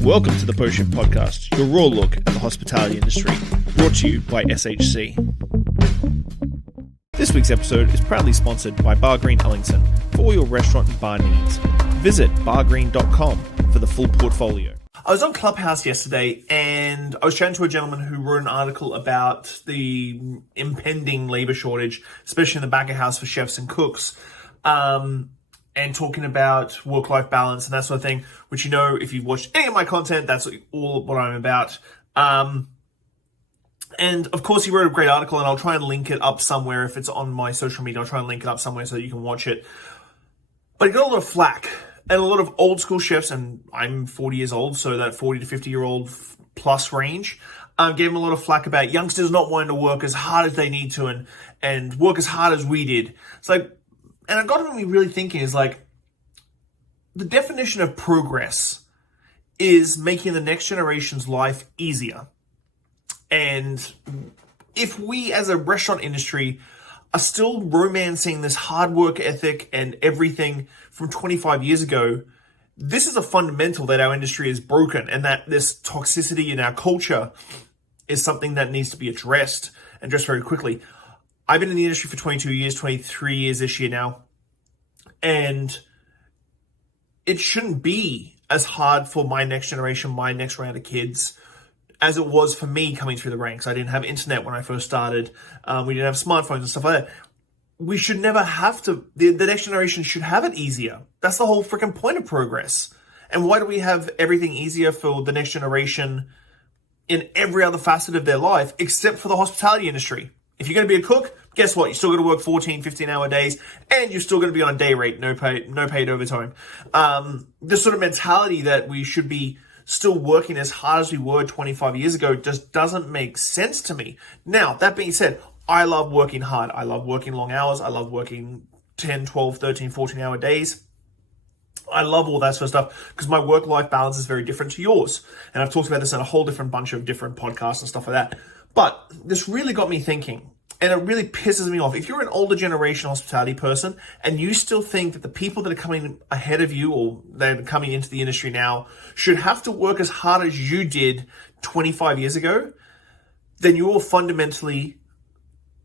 Welcome to the Post Shift Podcast, your raw look at the hospitality industry, brought to you by SHC. This week's episode is proudly sponsored by Bar Green Ellington for all your restaurant and bar needs. Visit bargreen.com for the full portfolio. I was on Clubhouse yesterday and I was chatting to a gentleman who wrote an article about the impending labor shortage, especially in the back of house for chefs and cooks, and talking about work-life balance and that sort of thing, which, you know, if you've watched any of my content, that's all what I'm about. And of course, he wrote a great article, and I'll try and link it up somewhere. If it's on my social media, I'll try and link it up somewhere so that you can watch it. But he got a lot of flack, and a lot of old school chefs, and I'm 40 years old, so that 40 to 50 year old plus range, gave him a lot of flack about youngsters not wanting to work as hard as they need to and work as hard as we did. It's like, and it got me really thinking, is like, the definition of progress is making the next generation's life easier. And if we as a restaurant industry are still romancing this hard work ethic and everything from 25 years ago, this is a fundamental that our industry is broken, and that this toxicity in our culture is something that needs to be addressed very quickly. I've been in the industry for 22 years, 23 years this year now, and it shouldn't be as hard for my next generation, my next round of kids, as it was for me coming through the ranks. I didn't have internet when I first started. We didn't have smartphones and stuff like that. We should never have to, the next generation should have it easier. That's the whole freaking point of progress. And why do we have everything easier for the next generation in every other facet of their life, except for the hospitality industry? If you're going to be a cook, guess what? You're still going to work 14, 15-hour days, and you're still going to be on a day rate, no paid overtime. This sort of mentality that we should be still working as hard as we were 25 years ago just doesn't make sense to me. Now, that being said, I love working hard. I love working long hours. I love working 10, 12, 13, 14-hour days. I love all that sort of stuff because my work-life balance is very different to yours. And I've talked about this in a whole different bunch of different podcasts and stuff like that. But this really got me thinking, and it really pisses me off. If you're an older generation hospitality person and you still think that the people that are coming ahead of you or that are coming into the industry now should have to work as hard as you did 25 years ago, then you're fundamentally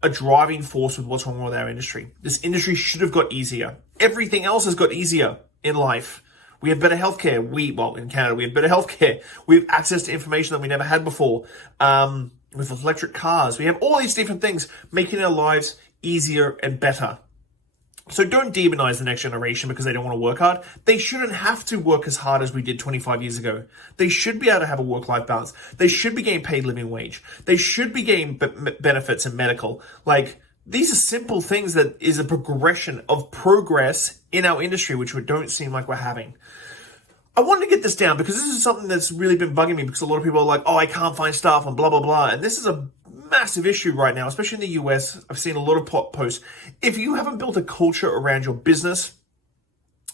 a driving force with what's wrong with our industry. This industry should have got easier. Everything else has got easier in life. We have better healthcare. In Canada, we have better healthcare. We have access to information that we never had before. With electric cars, we have all these different things making our lives easier and better. So don't demonize the next generation because they don't want to work hard. They shouldn't have to work as hard as we did 25 years ago. They should be able to have a work-life balance. They should be getting paid living wage. They should be getting benefits and medical. Like, these are simple things that is a progression of progress in our industry, which we don't seem like we're having. I wanted to get this down because this is something that's really been bugging me, because a lot of people are like, oh, I can't find staff and blah, blah, blah. And this is a massive issue right now, especially in the US. I've seen a lot of posts. If you haven't built a culture around your business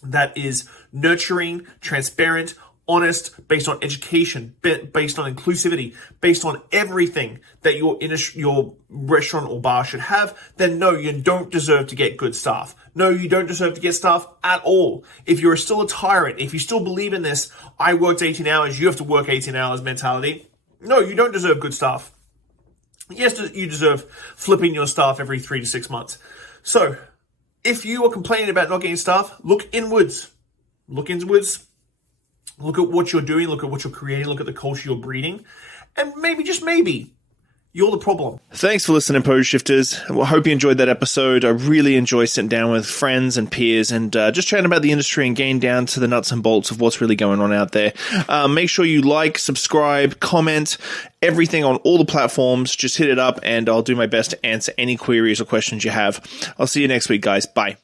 that is nurturing, transparent, honest, based on education, based on inclusivity, based on everything that your restaurant or bar should have, then no, you don't deserve to get good staff. No, you don't deserve to get staff at all. If you're still a tyrant, if you still believe in this, I worked 18 hours, you have to work 18 hours mentality, no, you don't deserve good staff. Yes, you deserve flipping your staff every 3 to 6 months. So, if you are complaining about not getting staff, look inwards. Look inwards. Look at what you're doing, look at what you're creating, look at the culture you're breeding, and maybe, just maybe, you're the problem. Thanks for listening, Post Shifters. I hope you enjoyed that episode. I really enjoy sitting down with friends and peers and just chatting about the industry and getting down to the nuts and bolts of what's really going on out there. Make sure you like, subscribe, comment, everything on all the platforms. Just hit it up and I'll do my best to answer any queries or questions you have. I'll see you next week, guys. Bye.